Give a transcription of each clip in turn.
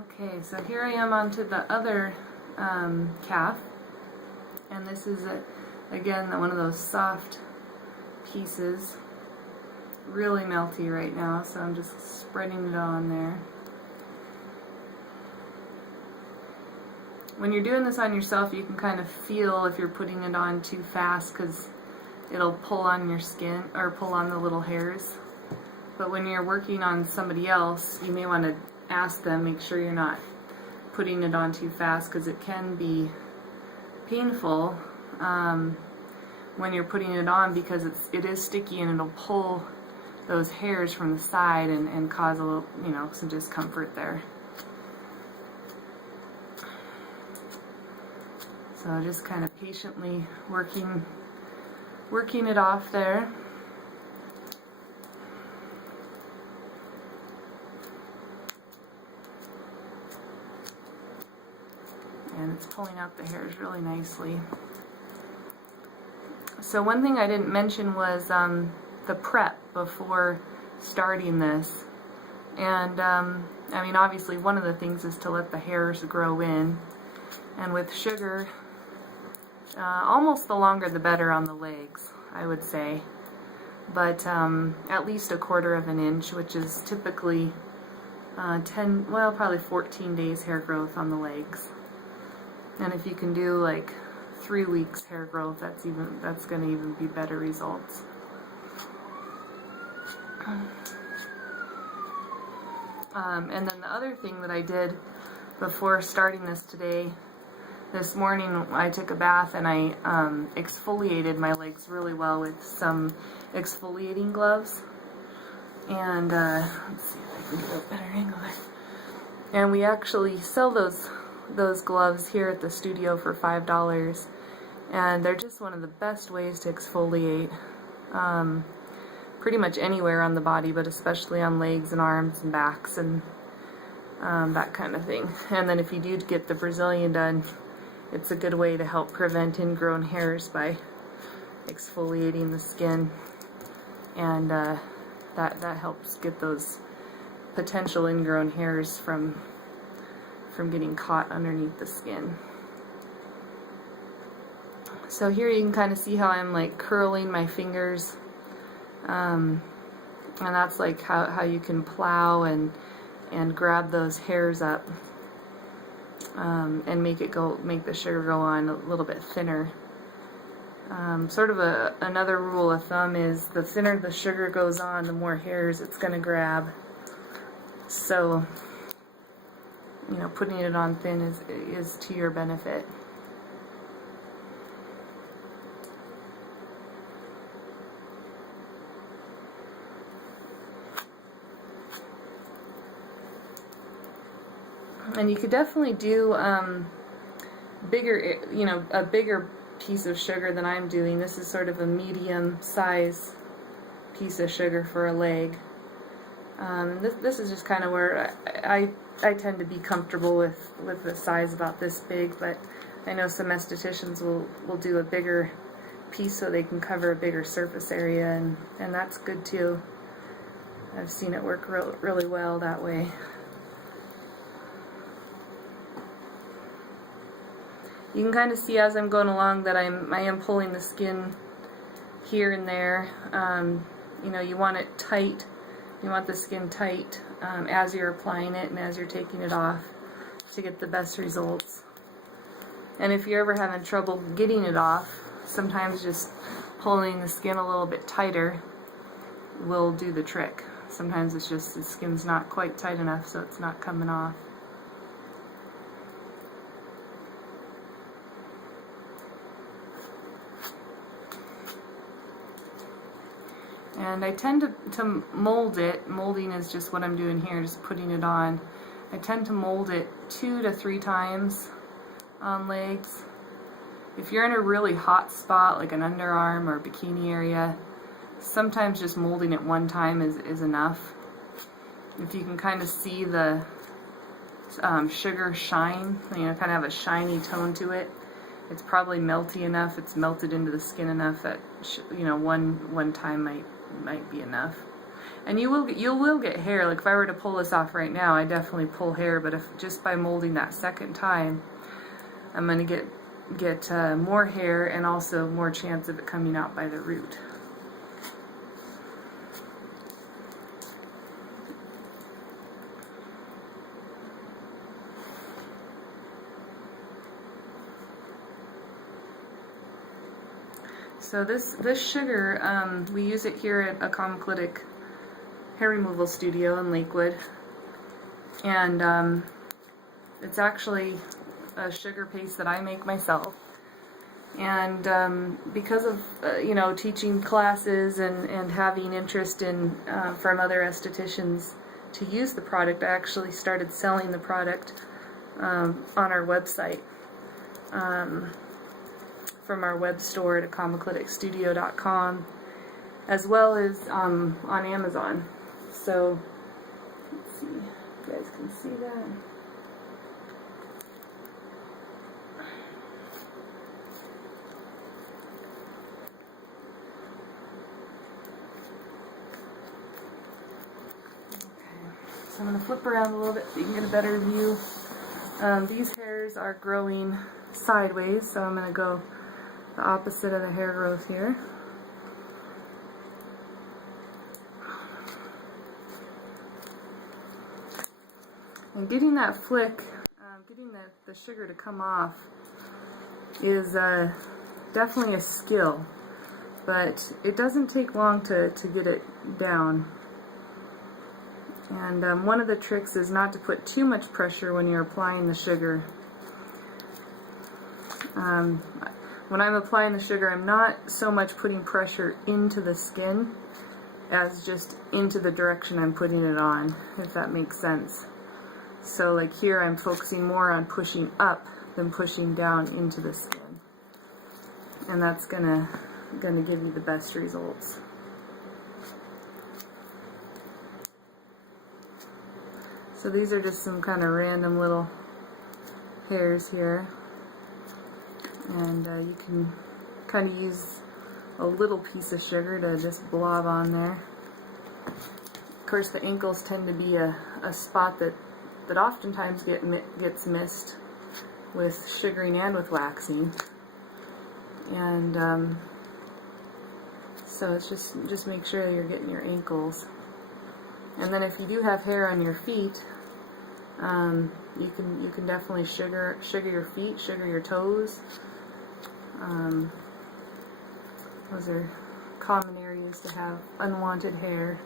Okay, so here I am onto the other calf, and this is again one of those soft pieces, really melty right now, so I'm just spreading it on there. When you're doing this on yourself, you can kind of feel if you're putting it on too fast because it'll pull on your skin or pull on the little hairs. But when you're working on somebody else, you may want to ask them, make sure you're not putting it on too fast because it can be painful when you're putting it on because it is sticky and it'll pull those hairs from the side and cause a little, some discomfort there. So just kind of patiently working it off there. And it's pulling out the hairs really nicely. So one thing I didn't mention was the prep before starting this. And I mean, obviously one of the things is to let the hairs grow in. And with sugar, almost the longer the better on the legs, I would say. But at least 1/4 of an inch, which is typically probably 14 days hair growth on the legs. And if you can do like 3 weeks hair growth, that's going to even be better results. And then the other thing that I did before starting this morning I took a bath and I exfoliated my legs really well with some exfoliating gloves. And let's see if I can get a better angle there. And we actually sell those gloves here at the studio for $5, and they're just one of the best ways to exfoliate pretty much anywhere on the body, but especially on legs and arms and backs and that kind of thing. And then if you do get the Brazilian done, it's a good way to help prevent ingrown hairs by exfoliating the skin, and that helps get those potential ingrown hairs from getting caught underneath the skin. So here you can kind of see how I'm like curling my fingers, and that's like how you can plow and grab those hairs up and make the sugar go on a little bit thinner. Sort of another rule of thumb is the thinner the sugar goes on, the more hairs it's going to grab. So putting it on thin is to your benefit. And you could definitely do a bigger piece of sugar than I'm doing. This is sort of a medium size piece of sugar for a leg. This is just kind of where I tend to be comfortable with the size about this big, but I know some estheticians will do a bigger piece so they can cover a bigger surface area, and that's good too. I've seen it work really well that way. You can kind of see as I'm going along that I am pulling the skin here and there. You want it tight. You want the skin tight as you're applying it and as you're taking it off to get the best results. And if you're ever having trouble getting it off, sometimes just pulling the skin a little bit tighter will do the trick. Sometimes it's just the skin's not quite tight enough, so it's not coming off. And I tend to mold it. Molding is just what I'm doing here, just putting it on. I tend to mold it 2 to 3 times on legs. If you're in a really hot spot, like an underarm or bikini area, sometimes just molding it 1 time is enough. If you can kind of see the sugar shine, kind of have a shiny tone to it, it's probably melty enough, it's melted into the skin enough that one time might be enough. And you will get hair. Like if I were to pull this off right now, I definitely pull hair, but if just by molding that second time, I'm going to get more hair and also more chance of it coming out by the root. So this sugar, we use it here at a Comoclitic hair removal studio in Lakewood, and it's actually a sugar paste that I make myself. And because of you know, teaching classes and having interest in from other estheticians to use the product, I actually started selling the product on our website. From our web store at comocliticstudio.com, as well as on Amazon. So let's see if you guys can see that. Okay, so I'm going to flip around a little bit so you can get a better view. These hairs are growing sideways, so I'm going to go the opposite of the hair growth here. And getting that flick, getting the sugar to come off is definitely a skill, but it doesn't take long to get it down. And one of the tricks is not to put too much pressure when you're applying the sugar. When I'm applying the sugar, I'm not so much putting pressure into the skin as just into the direction I'm putting it on, if that makes sense. So like here, I'm focusing more on pushing up than pushing down into the skin. And that's gonna give you the best results. So these are just some kind of random little hairs here. And you can kind of use a little piece of sugar to just blob on there. Of course, the ankles tend to be a spot that oftentimes gets missed with sugaring and with waxing. And so it's just make sure you're getting your ankles. And then if you do have hair on your feet, you can definitely sugar your feet, sugar your toes. Those are common areas to have unwanted hair.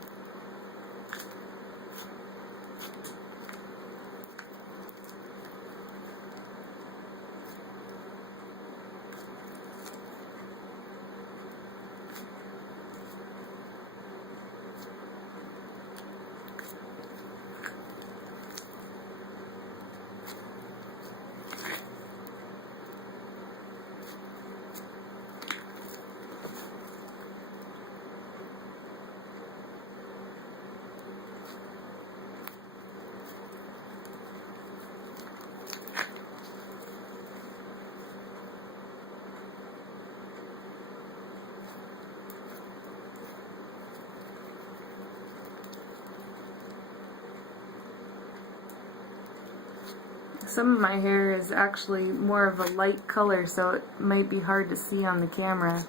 Some of my hair is actually more of a light color, so it might be hard to see on the camera.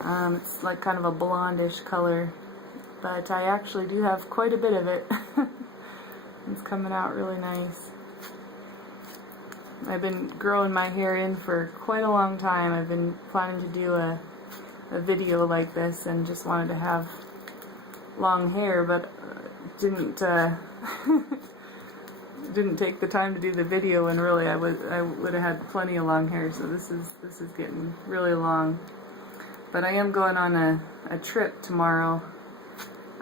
It's like kind of a blondish color, but I actually do have quite a bit of it. It's coming out really nice. I've been growing my hair in for quite a long time. I've been planning to do a video like this and just wanted to have long hair, but didn't didn't take the time to do the video, and really I would have had plenty of long hair, so this is getting really long. But I am going on a trip tomorrow.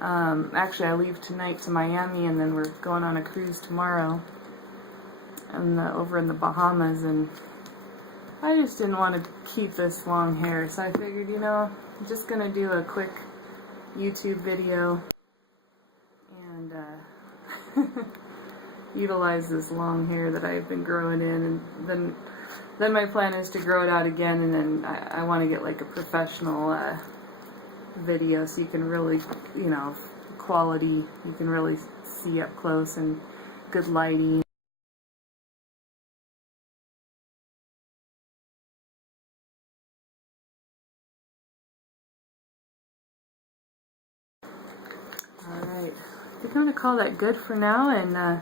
Actually, I leave tonight to Miami, and then we're going on a cruise tomorrow and over in the Bahamas, and I just didn't want to keep this long hair, so I figured, you know, I'm just gonna do a quick YouTube video and utilize this long hair that I've been growing in, and then my plan is to grow it out again, and then I want to get like a professional video so you can really, you know, quality. You can really see up close and good lighting. Alright, I think I'm going to call that good for now, and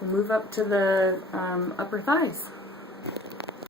we'll move up to the upper thighs.